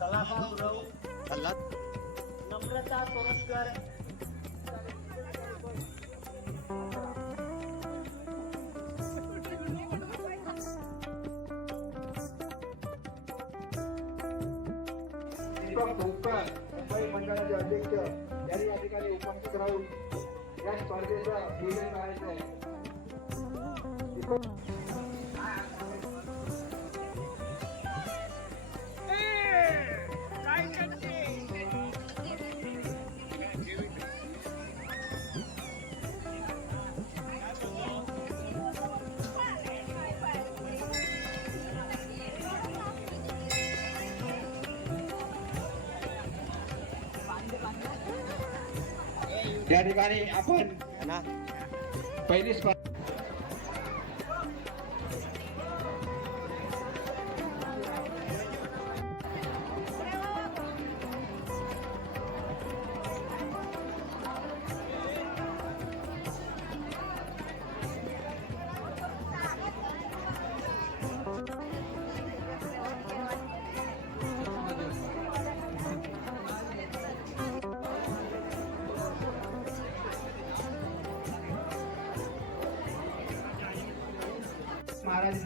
कलाकार गुरव नम्रता सोरस्कर स्पर्धेचा विजय करायचा आहे. या ठिकाणी आपण पहिली स्पर्धा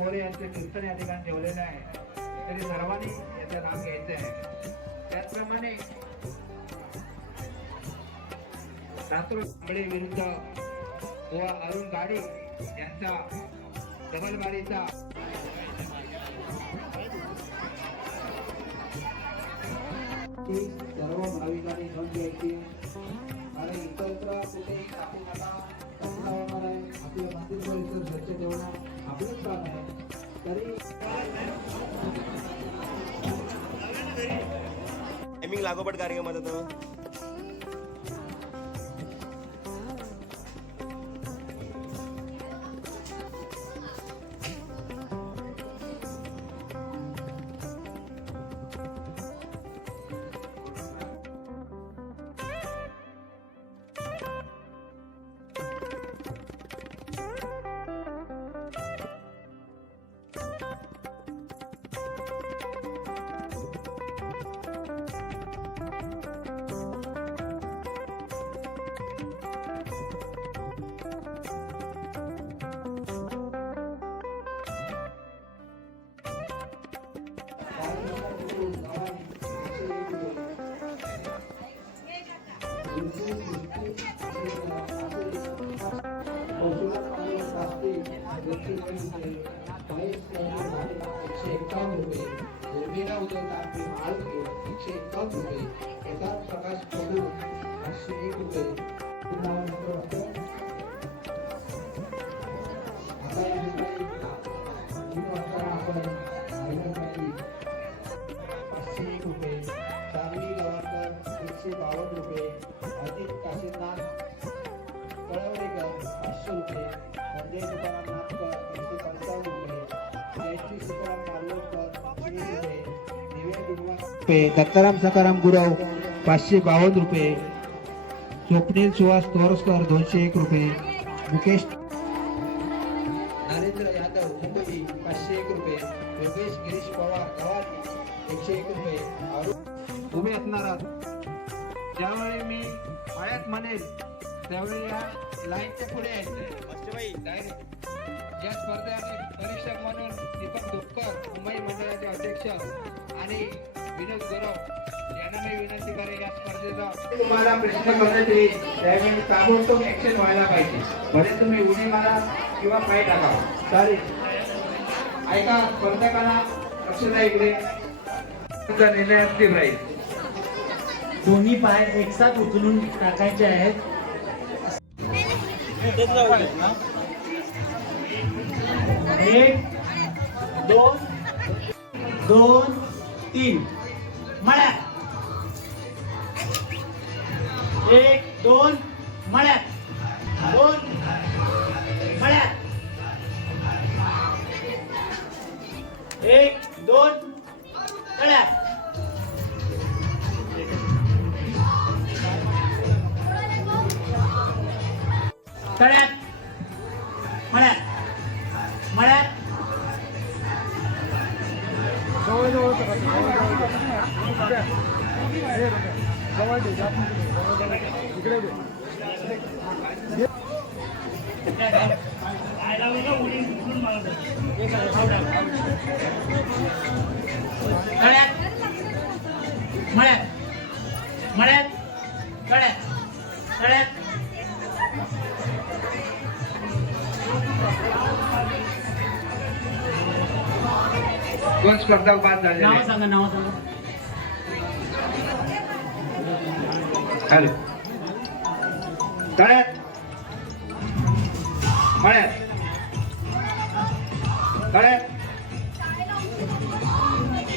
मोरे यांचे कीर्तन या ठिकाणी ठेवलेले आहे. तरी सर्वांनी याचं नाम घ्यायचं आहे. त्याचप्रमाणे रात्र आंबळे विरुद्ध व अरुण गाडी यांचा डबलबारीचा सर्व भाविकांनी नोंद घ्यायची. आणि इतरत्र कुठेही टाकू नका कचरा मंदिर परिसर स्वच्छ ठेवणार. टायमिंग लागोपाठ कार्यक्रमात आता Thank you. रुपये दत्ताराम सकाराम गुरव पाचशे बावन्न रुपये. स्वप्नील सुहास तोरसकर दोनशे एक रुपये. मुकेश नरेंद्र यादव मुंबई पाचशे एक रुपये. योगेश गिरीश पवार गवारी एकशे एक रुपये. उभे असणार आहात. ज्यावेळी मी पायात म्हणेल त्यावेळी या लाईनच्या पुढे यायचे या स्पर्धेचे परीक्षक म्हणून दीपक दुपकर मुंबई मंडळाचे अध्यक्ष आणि विनोद गौरव यांना मी विनंती करेन या स्पर्धेचा तुम्हाला प्रश्न करण्यात येईल त्यावेळी ताबडतोब ऍक्शन व्हायला पाहिजे. भले तुम्ही उडी मारा किंवा पाय टाका. चालेल. ऐका स्पर्धकांना लक्ष द्या इकडे. निर्णय अंतिम राहील दोन्ही पाय एकसाथ उचलून टाकायचे आहेत. एक दोन दोन तीन. मळ्यात. एक दोन मळ्यात. दोन मळ्यात. एक दोन दोन स्पर्धक बाद झालेले नाव. सांगा नाव सांगा. हॅलो. तळ्यात. मळ्यात. तळ्यात.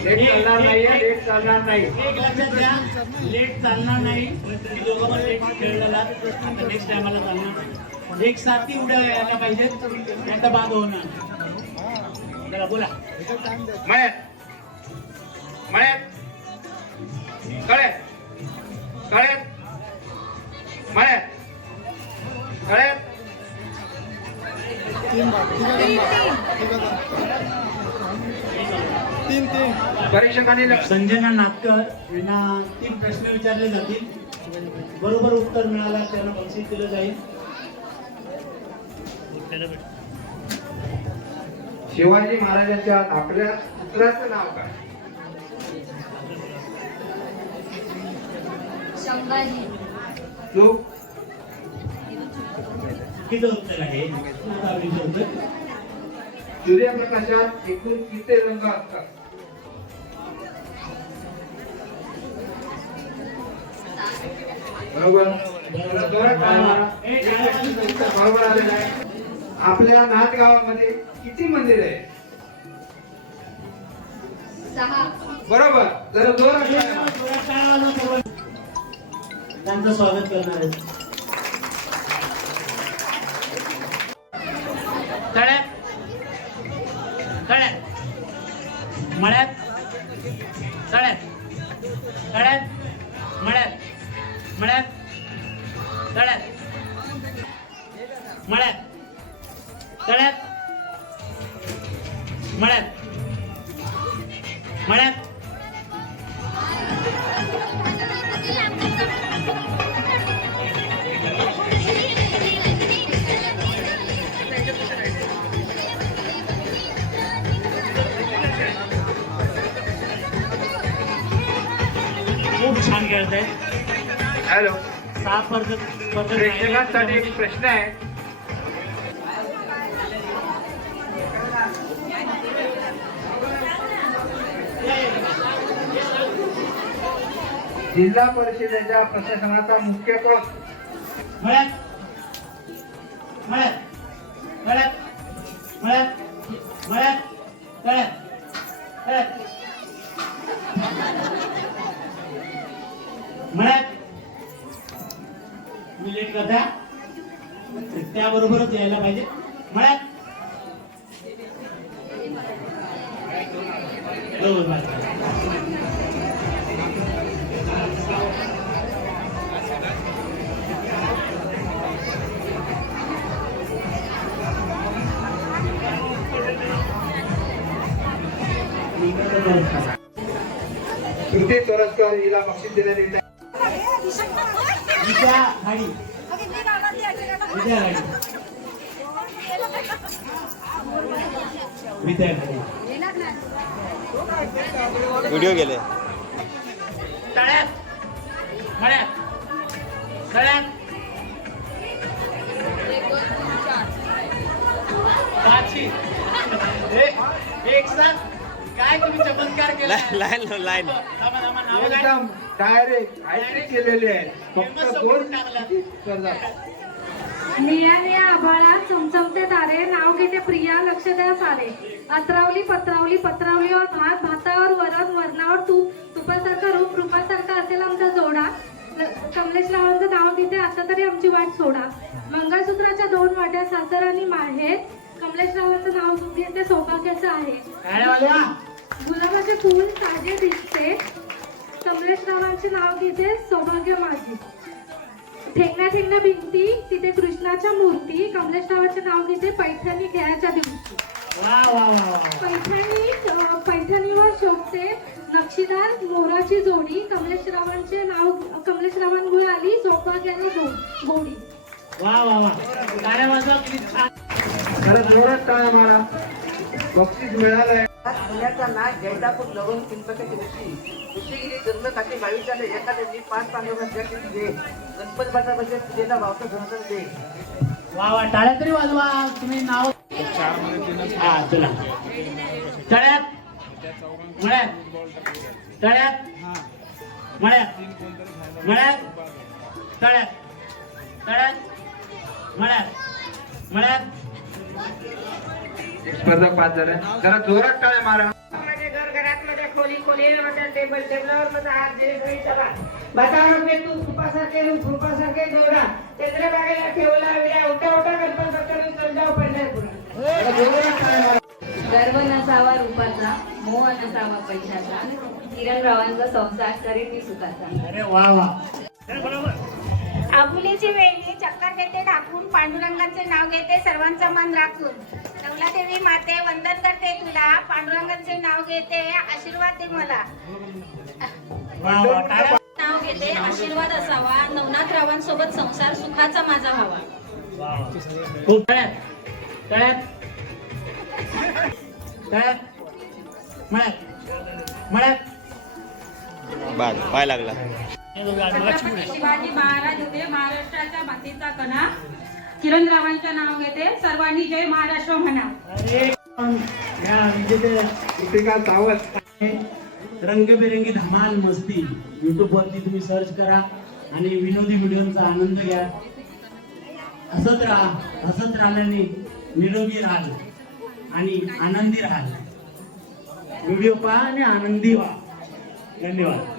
लेट चालणार नाहीये लेट चालणार नाही. एक लक्षात घ्या. लेट चालणार नाही. तुम्ही दोघं पण लेट खेळलेला आता नेक्स्ट टायमाला चालणार एक साथी उड्या यायला पाहिजेत नाही बाद होणार. चला बोला. मळ्यात मळ्यात तळ्यात तळ्यात मळ्यात तळ्यात परीक्षकांनी लक्ष संजना नाटकर यांना तीन प्रश्न विचारले जातील. बरोबर उत्तर मिळाला त्यांना बक्षीस दिलं जाईल. शिवाजी महाराजांच्या आपल्या पुत्राचं नाव काय? संभाजी चूक किती उत्तर आहे? सूर्यप्रकाशात एकूण किती रंग असतात? बरोबर? जरा आलेलं आहे. आपल्या नाथ गावामध्ये किती मंदिर आहे? सहा. बरोबर. जरा सर्व. त्यांचं स्वागत करणार आहे. प्रेक्षकांसाठी एक प्रश्न आहे. जिल्हा परिषदेच्या प्रशासनाचा मुख्य मळ्यात. मळ्यात. तळ्यात तळ्यात मळ्यात. मिलेट करता? त्याबरोबरच यायला पाहिजे. मळ्यात बरोबर बरं. श्रुती तोरसकर हिला बक्षीस देण्यात येत आहे विद्या गाडी. विद्या गाडी. विद्या गाडी व्हिडिओ गेले. तळ्यात. मळ्यात तळ्यात पाचशे. ए- एक साथ काय तुम्ही चमत्कार केला? Line line? एकदम. डायरेक्ट हायट्रिक केलेले आहेत. फक्त दोन निया निया आभाळात चमचमते तारे नाव घेते प्रिया लक्ष द्या सारे. अत्रावली पत्रावली पत्रावलीवर भात भातावर वरण वरणावर तूप. तुपासारखा रूप रूपासारखा असेल आमचा जोडा. कमलेश रावांचं नाव घेते आता तरी आमची वाट सोडा. मंगळसूत्राच्या दोन वाट्या सासर आणि माहेर. कमलेश रावांचं नाव घेते सौभाग्याचं आहे. गुलाबाचे फूल ताजे दिसते. कमलेश रावांचे नाव घेते सौभाग्य माझे ठेंगण्या ठेंगण्या भिंती तिथे कृष्णाच्या मूर्ती कमलेश रावाचे नाव घेते पैठणी खेळाच्या दिवशी. वा वा वा वा. पैठणी पैठणीवर शोभते नक्षीदार मोराची जोडी. कमलेशरावांचे नाव कमलेशरावां गुळाली सौभाग्याने गोडी. वा वा वा. गाड्या वाजवा किती छान. जरा जोरात टाळ्या मारा. बक्षीस मिळालंय. पुण्याचा नाच जैतापूर लवण पिंपकाची ऋषी. ऋषीगिरी जन्म खाते बावीस झाले एखाद्याची पाच पांडवांच्या दे गणपत भटामध्ये पूजेला भावतो धनगर दे. वा वा टाळ्या तरी वाजवा. तुम्ही नाव हा चला. तळ्यात मळ्यात. तळ्यात मळ्यात. मळ्यात. तळ्यात तळ्यात मळ्यात. मळ्यात. स्पर्धक पाच झाले. जरा जोरात टाळ्या मारा. मध्ये घर घरात मध्ये खोली खोली मध्ये टेबल टेबलावर मध्ये हात जे घरी चला. बातावर तू कृपासारखे रूप कृपासारखे जोडा. चंद्र बागेला ठेवला उठा उठा गणपत चल जाऊ गर्व नसावा रूपाचा मोह नसावा पैशाचा. किरणरावांचा संसार करीत मी सुखाचा अरे वा वा. आबुलीची वेळी चक्कर देते ढाकून पांडुरंगाचे नाव घेते सर्वांचं मन राखून. नवलादेवी माते वंदन करते तुला. पांडुरंगाचे नाव घेते आशीर्वाद दे मला. नाव घेते आशीर्वाद असावा. नवनाथ रावांसोबत संसार सुखाचा माझा व्हावा. वा वा. खूप तळ्यात तळ्यात तळ्यात मळ्यात. मळ्यात. बाद पाय लागला. छत्रपती शिवाजी महाराज होते महाराष्ट्राच्या मातीचा कणा. किरणरावांचे नाव घेते सर्वांनी जय महाराष्ट्र म्हणा. म्हणजे रंगबेरंगी धमाल मस्ती. युट्यूब वरती तुम्ही सर्च करा आणि विनोदी व्हिडिओचा आनंद घ्या. हसत राहा हसत राहिल्याने निरोगी राहाल आणि आनंदी राहाल. व्हिडिओ पहा आणि आनंदी व्हा. धन्यवाद.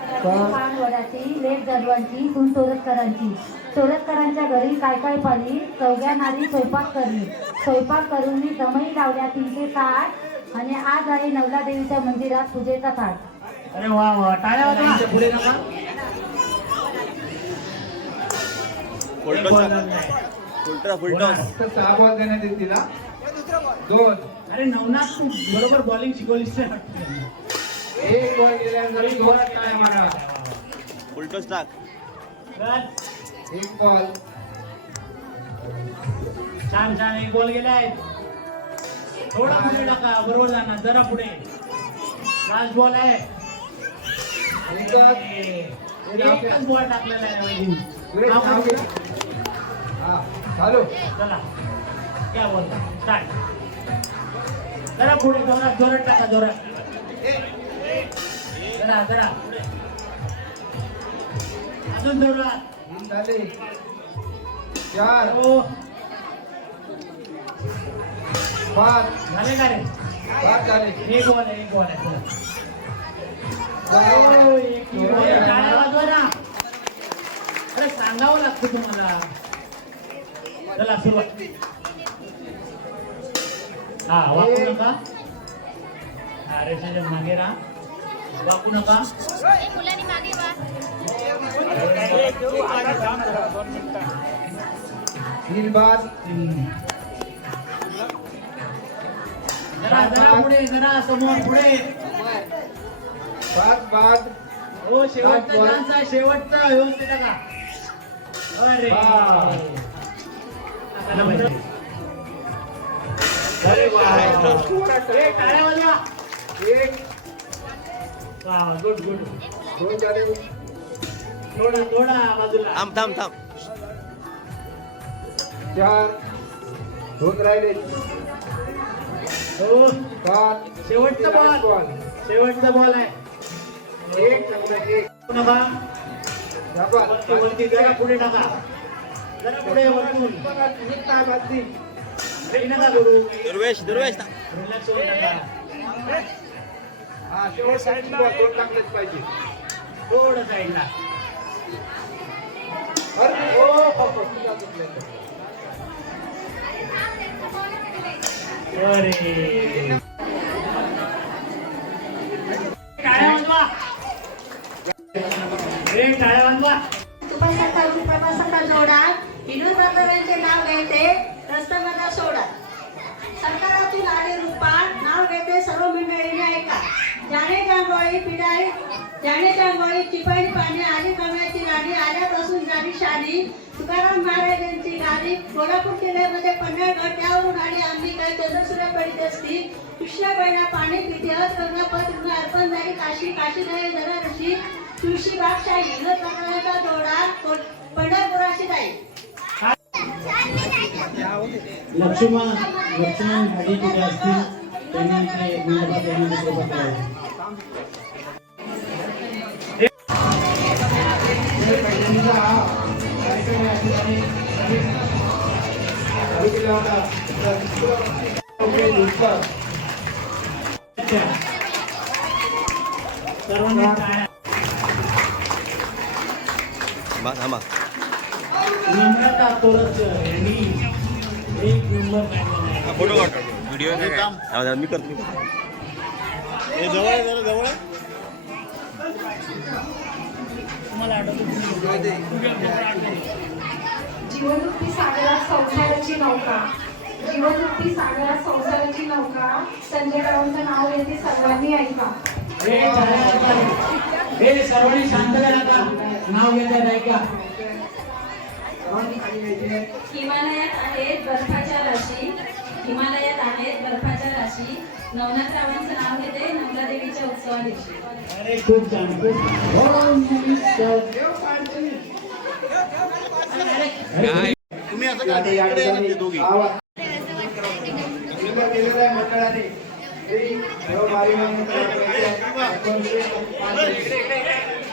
पानवडाची लेट जडवांची सून तोरटकरांची तोरटकरांच्या घरी काय काय पाणी चौघ्या नारी स्वयंपाक करणे. स्वयंपाक करून मी दमई लावल्या तीनशे साठ आणि आज आहे नवला देवीच्या मंदिरात पूजेचा थाट. अरे वा वा. टाळ्या वाजवा. पुढे नका. फुलटॉस फुलटॉस फुलटॉस फक्त सहा बॉल देण्यात येतील तिला. दोन. अरे नवनाथ तू बरोबर बॉलिंग शिकवलीस. एक जोरात टाळ्या मारा फुलटॉस टाक. तर एक बॉल छान छान एक बॉल गेलाय थोडा पुढे टाका बरोबर जाणार जरा पुढे. लास्ट बॉल आहे. एकच बॉल टाकलेला आहे काय? घे. हा चालू. चला. क्या बोलता स्टार्ट. जरा पुढे जोरात जोरात टाका जोरात. जरा जरा अजून जोरात झाले चार. हो. पाच. झाले का रे? पाच झाले. एक बॉल आहे एक बॉल आहे. हो, एक ही. टाळ्या वाजवा ना. अरे सांगावं लागतं तुम्हाला. चला सुरुवात. हा वाकू नका हा रेषेच्या मागे राहा. वाकू नका तीन बाद हम्म. जरा जरा पुढे जरा समोर पुढे पाच बाद हो शेवटचा आहे शेवटचा व्यवस्थित टाका अरे वा. अरे वा. टाळ्या वाजवा. एक वा, गुड गुड थोडा थोडा बाजूला. थांब थांब थांब. चार. दोन राहिले. हो. पाच. शेवटचा बॉल बॉल शेवटचा बॉल आहे. एक नंबर एक. नका. वरती वरती जरा पुढे टाका. जरा पुढे वरतून. एक. हे नका दुर्वेश दुर्वेश. थांब. रिलॅक्स होऊन टाका. हा दोन टाकलेच पाहिजे. थोडं साईडला? अरे. जाणे पिढाई जाणे जांभोळी चिपाई पाणी आली कमळाची राणी आल्यापासून झाली शाली. तुकाराम महाराजांची गाडी कोल्हापूर जिल्ह्यामध्ये पन्हाळगड त्यावरून आली आम्ही काही चंद्रसुऱ्या पडित असती. कृष्णा बहिणा पाणी पिते गंगा पत्र अर्पण झाली काशी काशी झाली जरा ऋषी तुळशी बागशाही न कमळाचा दोडा पंढरपुराशी जाईल लक्ष्मण लक्ष्मण भाजी कुठे असतील? त्यांनी इथे मंडपात येण्याची नम्रता तोरसकर यांनी एक नंबर काढलेला आहे. फोटो काढतो व्हिडिओ मी करतो. हे जवळ आहे जीवनमुक्ती सागरात संसाराची नौका. जीवनमुक्ती सागरात संसाराची नौका. संजय रावांचं नाव येते सर्वांनी ऐका. हे सर्वांनी शांत करा आता. नाव घेतात ऐका. हिमालयात आहेत बर्फाच्या राशी. हिमालयात आहेत बर्फाच्या राशी. नवनाथरावांचं नाव घेते नवला देवीच्या उत्सवा दिवशी अरे खूप छान तुम्ही असं आणि या ठिकाणी आवाज सुंदर केलेलं आहे मंडळाने श्री देव मारीवान एकोणीसशे पाच